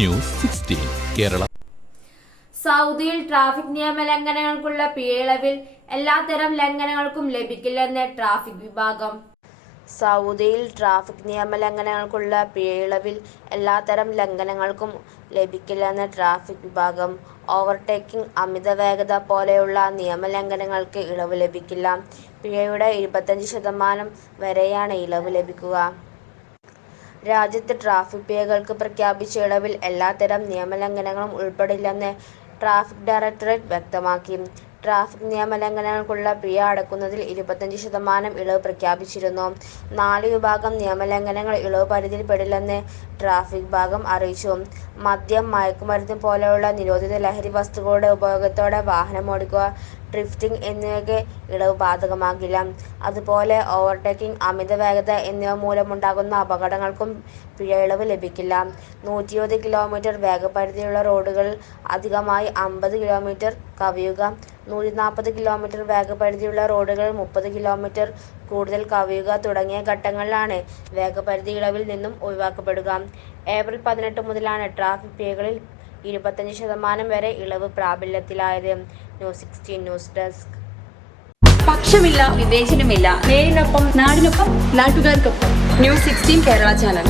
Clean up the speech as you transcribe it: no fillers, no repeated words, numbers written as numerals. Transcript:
News 16 Kerala. സൗദിയിൽ traffic നിയമലംഘനങ്ങൾക്കുള്ള പിഴയിളവിൽ എല്ലാത്തരം ലംഘനങ്ങൾക്കും ലഭിക്കില്ലെന്ന് traffic വിഭാഗം. സൗദിയിൽ ട്രാഫിക് നിയമലംഘനങ്ങൾക്കുള്ള പിഴയിളവിൽ എല്ലാത്തരം ലംഘനങ്ങൾക്കും ലഭിക്കില്ലെന്ന് ട്രാഫിക് വിഭാഗം. ഓവർടേക്കിംഗ്, അമിതവേഗത പോലെയുള്ള നിയമലംഘനങ്ങൾക്ക് ഇളവ് ലഭിക്കില്ല. പിഴയുടെ 25% വരെയാണ് ഇളവ് ലഭിക്കുക. രാജ്യത്ത് ട്രാഫിക് പിഴകൾക്ക് പ്രഖ്യാപിച്ച ഇളവിൽ എല്ലാത്തരം നിയമലംഘനങ്ങളും ഉൾപ്പെടില്ലെന്ന് ട്രാഫിക് ഡയറക്ടറേറ്റ് വ്യക്തമാക്കി. ട്രാഫിക് നിയമലംഘനങ്ങൾക്കുള്ള പിഴ അടയ്ക്കുന്നതിൽ 25% ഇളവ് പ്രഖ്യാപിച്ചിരുന്നു. 4 വിഭാഗം നിയമലംഘനങ്ങൾ ഇളവ് പരിധിയിൽപ്പെടില്ലെന്ന് ട്രാഫിക് വിഭാഗം അറിയിച്ചു. മദ്യം, മയക്കുമരുന്ന് പോലെയുള്ള നിരോധിത ലഹരി വസ്തുക്കളുടെ ഉപയോഗത്തോടെ വാഹനമോടിക്കുക, ഡ്രിഫ്റ്റിംഗ് എന്നിവയ്ക്ക് ഇളവ് ബാധകമാകില്ല. അതുപോലെ ഓവർടേക്കിംഗ്, അമിതവേഗത എന്നിവ മൂലമുണ്ടാകുന്ന അപകടങ്ങൾക്കും പിഴയിളവ് ലഭിക്കില്ല. 120 കിലോമീറ്റർ വേഗപരിധിയുള്ള റോഡുകളിൽ അധികമായി 50 കിലോമീറ്റർ കവിയുക, 140 കിലോമീറ്റർ വേഗപരിധിയുള്ള റോഡുകളിൽ 30 കിലോമീറ്റർ കൂടുതൽ കവിയുക തുടങ്ങിയ ഘട്ടങ്ങളിലാണ് വേഗപരിധി ഇളവിൽ നിന്നും ഒഴിവാക്കപ്പെടുക. ഏപ്രിൽ 18 മുതലാണ് ട്രാഫിക് പിഴകളിൽ 25% വരെ ഇളവ് പ്രാബല്യത്തിലായത്. News 16 news desk. പക്ഷമില്ല, വിവേചനമില്ല. നേരിനൊപ്പം, നാടിനൊപ്പം, നാട്ടുകാർക്കൊപ്പം. News 16 Kerala channel.